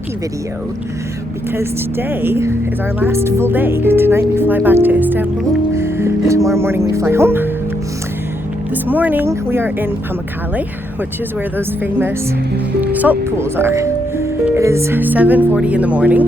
Turkey video because today is our last full day. Tonight we fly back to Istanbul and tomorrow morning we fly home. This morning we are in Pamukkale, which is where those famous salt pools are. It is 7:40 in the morning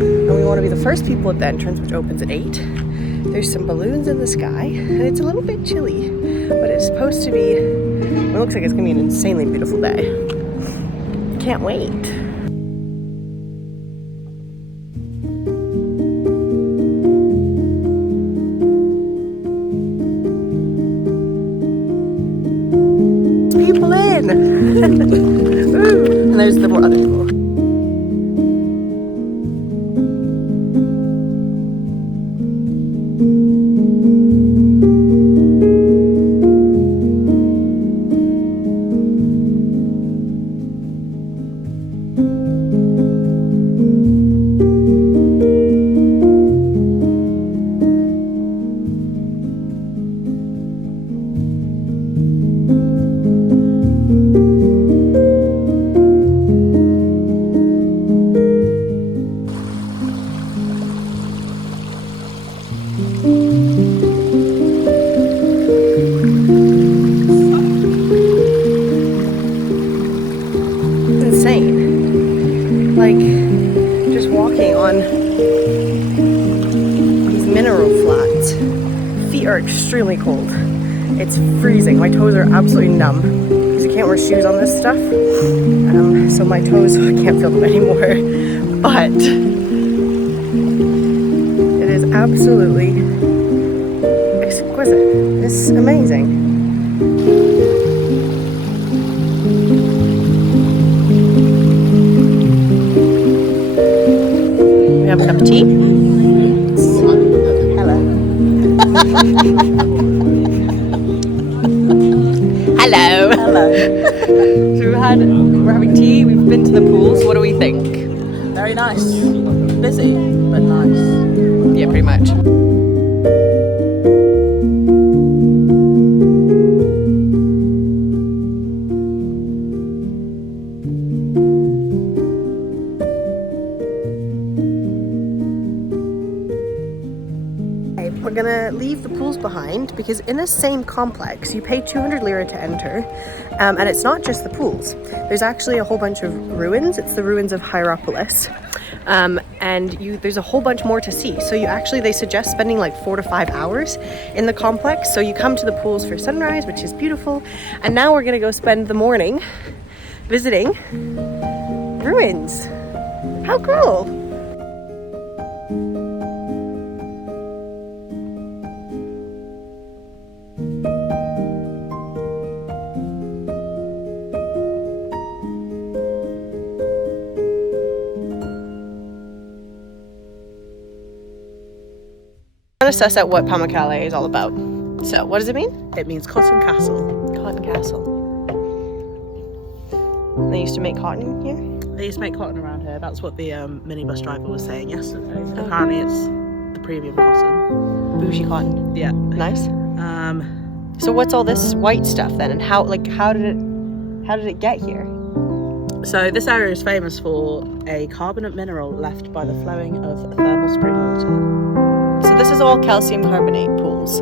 and we want to be the first people at the entrance, which opens at 8. There's some balloons in the sky and it's a little bit chilly, but it's supposed to be, it looks like it's going to be an insanely beautiful day. Can't wait. People in! And there's the more other people. Insane. Like, just walking on these mineral flats. Feet are extremely cold. It's freezing. My toes are absolutely numb because you can't wear shoes on this stuff. So my toes, I can't feel them anymore. But it is absolutely exquisite. It's amazing. Have a cup of tea? Hello. Hello. Hello. So we're having tea, we've been to the pools. What do we think? Very nice. Busy, but nice. Yeah, pretty much. We're gonna leave the pools behind because in the same complex you pay 200 lira to enter, and it's not just the pools. There's actually a whole bunch of ruins. It's the ruins of Hierapolis, and there's a whole bunch more to see. So they suggest spending like 4 to 5 hours in the complex. So you come to the pools for sunrise, which is beautiful, and now we're gonna go spend the morning visiting ruins. How cool! To suss out what Pamukkale is all about. So, what does it mean? It means cotton castle. Cotton castle. They used to make cotton here? They used to make cotton around here. That's what the minibus driver was saying yesterday. Apparently it's the premium cotton. Bougie cotton. Yeah. Nice. So what's all this white stuff then, and how did it get here? So this area is famous for a carbonate mineral left by the flowing of thermal spring water. So this is all calcium carbonate pools,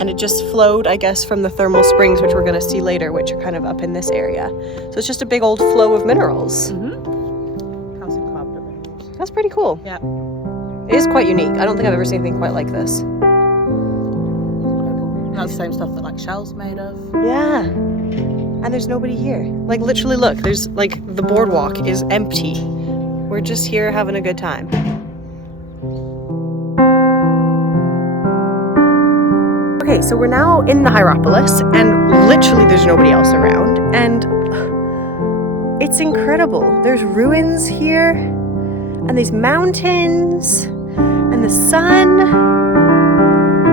and it just flowed, I guess, from the thermal springs, which we're going to see later, which are kind of up in this area. So it's just a big old flow of minerals. Mm-hmm. Calcium carbonate minerals. That's pretty cool. Yeah. It is quite unique. I don't think I've ever seen anything quite like this. That's the same stuff that like Shell's made of. Yeah. And there's nobody here. Like literally look, there's like the boardwalk is empty. We're just here having a good time. Okay, so we're now in the Hierapolis, and literally there's nobody else around, and it's incredible. There's ruins here, and these mountains, and the sun.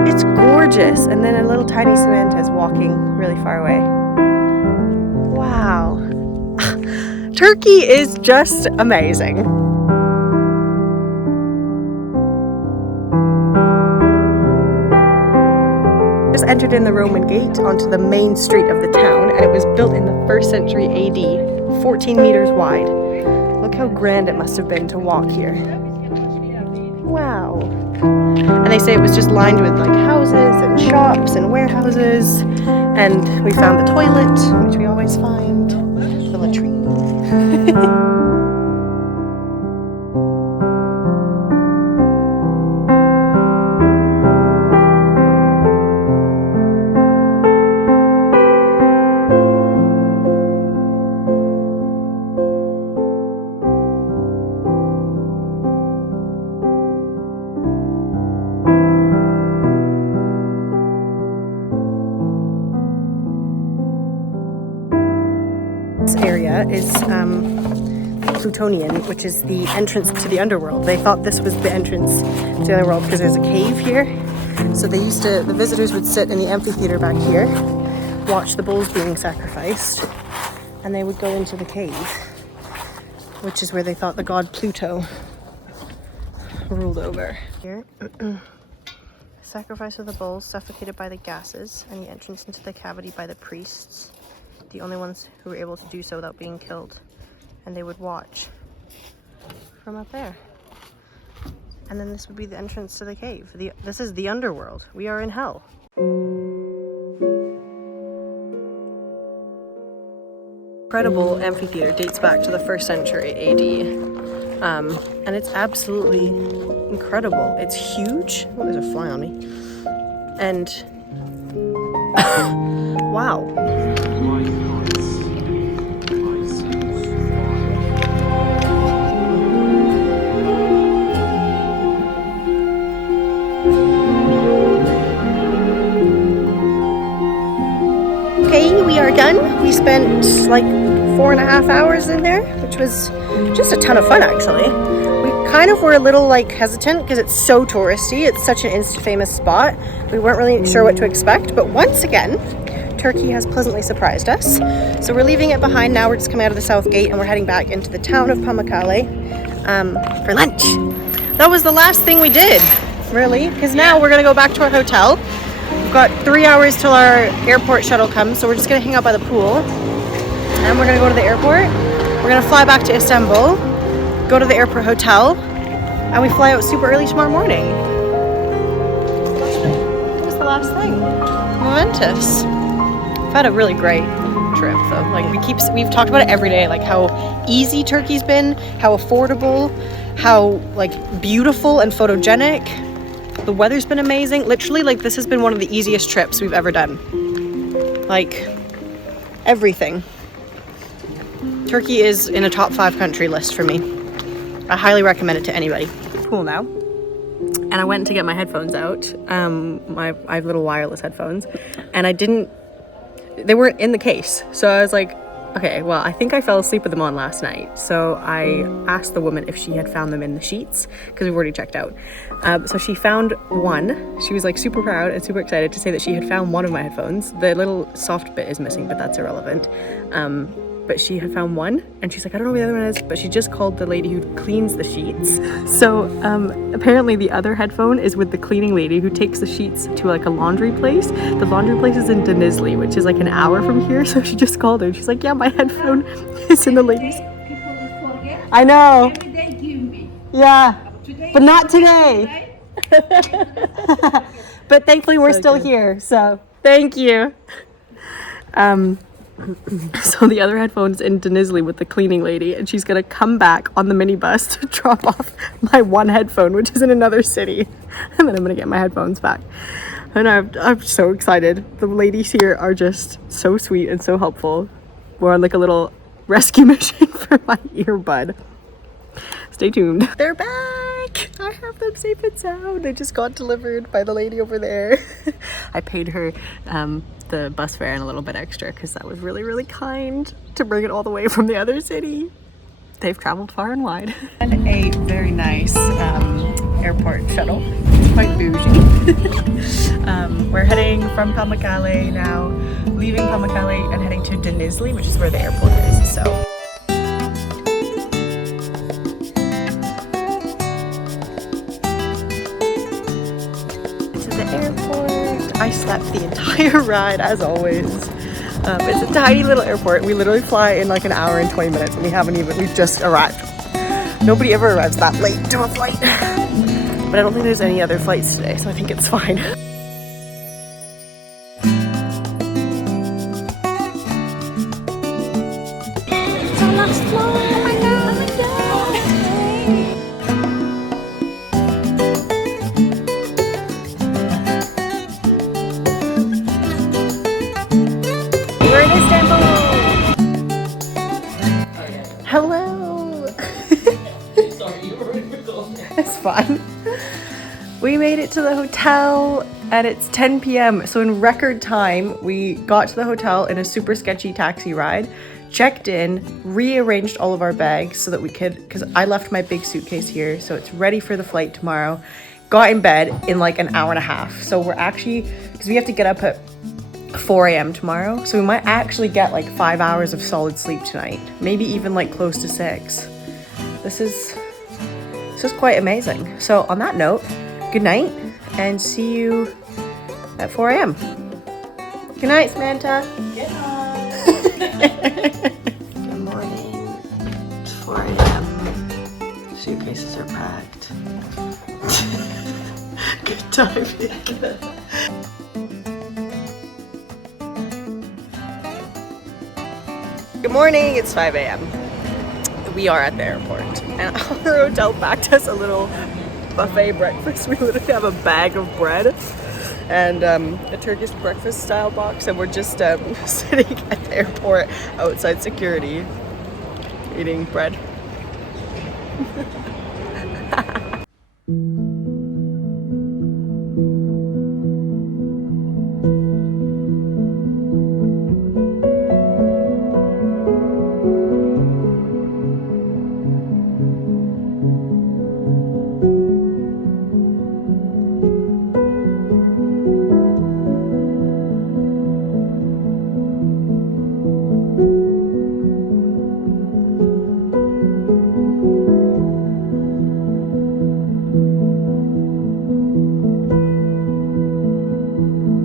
It's gorgeous, and then a little tiny Samantha is walking really far away. Wow. Turkey is just amazing. Just entered in the Roman gate onto the main street of the town, and it was built in the 1st century AD, 14 meters wide. Look how grand it must have been to walk here. Wow. And they say it was just lined with like houses and shops and warehouses. And we found the toilet, which we always find, the latrine. This area is Plutonian, which is the entrance to the underworld. They thought this was the entrance to the underworld because there's a cave here. So the visitors would sit in the amphitheater back here, watch the bulls being sacrificed, and they would go into the cave, which is where they thought the god Pluto ruled over. Here, sacrifice of the bulls suffocated by the gases, and the entrance into the cavity by the priests, the only ones who were able to do so without being killed. And they would watch from up there. And then this would be the entrance to the cave. This is the underworld. We are in hell. Incredible amphitheater, dates back to the 1st century AD. And it's absolutely incredible. It's huge. Oh, there's a fly on me. And wow. We are done. We spent like 4.5 hours in there, which was just a ton of fun actually. We kind of were a little like hesitant because it's so touristy. It's such an insta-famous spot. We weren't really sure what to expect, but once again, Turkey has pleasantly surprised us. So we're leaving it behind now. We're just coming out of the south gate and we're heading back into the town of Pamukkale for lunch. That was the last thing we did, really, because now we're gonna go back to our hotel. We've got 3 hours till our airport shuttle comes, so we're just gonna hang out by the pool. And we're gonna go to the airport. We're gonna fly back to Istanbul, go to the airport hotel, and we fly out super early tomorrow morning. That was the last thing. Momentous. I've had a really great trip though. Like we've talked about it every day, like how easy Turkey's been, how affordable, how like beautiful and photogenic. The weather's been amazing. Literally, like, this has been one of the easiest trips we've ever done. Like, everything. Turkey is in a top 5 country list for me. I highly recommend it to anybody. Pool now. And I went to get my headphones out. I have little wireless headphones. And they weren't in the case. So I was like, okay, well, I think I fell asleep with them on last night. So I asked the woman if she had found them in the sheets, because we've already checked out. So she found one. She was like super proud and super excited to say that she had found one of my headphones. The little soft bit is missing, but that's irrelevant. But she had found one, and she's like, I don't know where the other one is, but she just called the lady who cleans the sheets. So apparently the other headphone is with the cleaning lady who takes the sheets to like a laundry place. The laundry place is in Denizli, which is like an hour from here. So she just called her. She's like, yeah, my headphone is in the ladies. I know. Yeah, but not today. But thankfully we're still here, so thank you. So the other headphone's in Denizli with the cleaning lady, and she's gonna come back on the minibus to drop off my one headphone, which is in another city, and then I'm gonna get my headphones back. And I'm so excited. The ladies here are just so sweet and so helpful. We're on like a little rescue mission for my earbud. Stay tuned. They're back! I have them safe and sound. They just got delivered by the lady over there. I paid her the bus fare and a little bit extra because that was really, really kind to bring it all the way from the other city. They've traveled far and wide. And a very nice airport shuttle. It's quite bougie. We're heading from Pamukkale now, leaving Pamukkale and heading to Denizli, which is where the airport is. So. To the airport. I slept the entire ride as always. It's a tiny little airport. We literally fly in like an hour and 20 minutes and we've just arrived. Nobody ever arrives that late to a flight. But I don't think there's any other flights today, so I think it's fine. It's our last flight! Oh my god! Oh my god! We're in Istanbul! Hello! It's fine. We made it to the hotel and it's 10 p.m. So in record time, we got to the hotel in a super sketchy taxi ride, checked in, rearranged all of our bags so that we could, because I left my big suitcase here, so it's ready for the flight tomorrow. Got in bed in like an hour and a half. So we're actually, because we have to get up at 4 a.m. tomorrow, so we might actually get like 5 hours of solid sleep tonight, maybe even like close to 6. This is quite amazing. So on that note, good night and see you at 4 a.m. Good night, Samantha. Good night. Good morning. It's 4 a.m. Suitcases are packed. Good timing. Good morning, it's 5 a.m. We are at the airport and our hotel backed us a little buffet breakfast. We literally have a bag of bread and a Turkish breakfast style box, and we're just sitting at the airport outside security eating bread.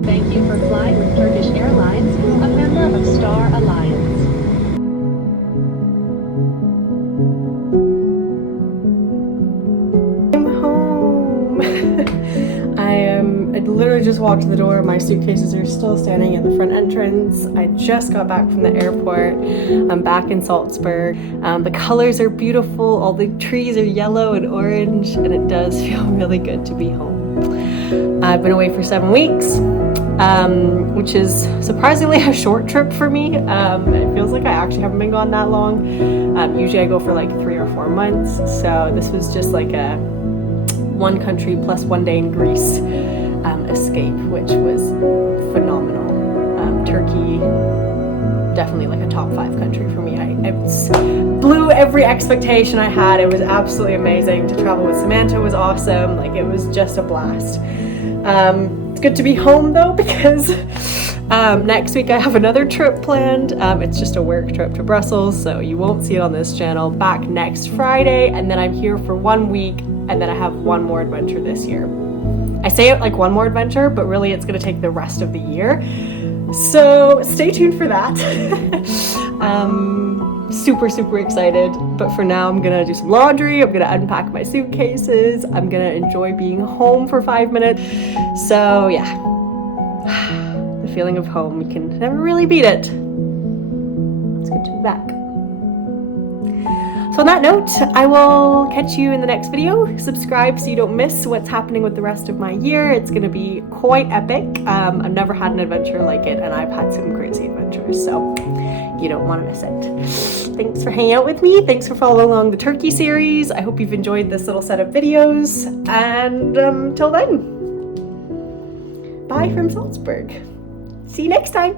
Thank you for flying with Turkish Airlines, a member of Star Alliance. I'm home. I literally just walked to the door. My suitcases are still standing at the front entrance. I just got back from the airport. I'm back in Salzburg. The colors are beautiful. All the trees are yellow and orange, and it does feel really good to be home. I've been away for 7 weeks, which is surprisingly a short trip for me. It feels like I actually haven't been gone that long. Usually I go for like 3 or 4 months, so this was just like a 1 country plus 1 day in Greece escape, which was phenomenal. Turkey, definitely like a top 5 country for me. It blew every expectation I had. It was absolutely amazing. To travel with Samantha was awesome. Like, it was just a blast. It's good to be home though, because next week I have another trip planned. It's just a work trip to Brussels, so you won't see it on this channel. Back next Friday, and then I'm here for 1 week, and then I have 1 more adventure this year. I say it like 1 more adventure, but really it's gonna take the rest of the year. So stay tuned for that. Super excited, but for now I'm gonna do some laundry, I'm gonna unpack my suitcases, I'm gonna enjoy being home for 5 minutes. So yeah, the feeling of home, you can never really beat it. It's good to be back. So on that note, I will catch you in the next video. Subscribe so you don't miss what's happening with the rest of my year. It's gonna be quite epic. I've never had an adventure like it, and I've had some crazy adventures, so you don't want to miss it. Thanks for hanging out with me. Thanks for following along the Turkey series. I hope you've enjoyed this little set of videos, and till then, bye from Salzburg. See you next time.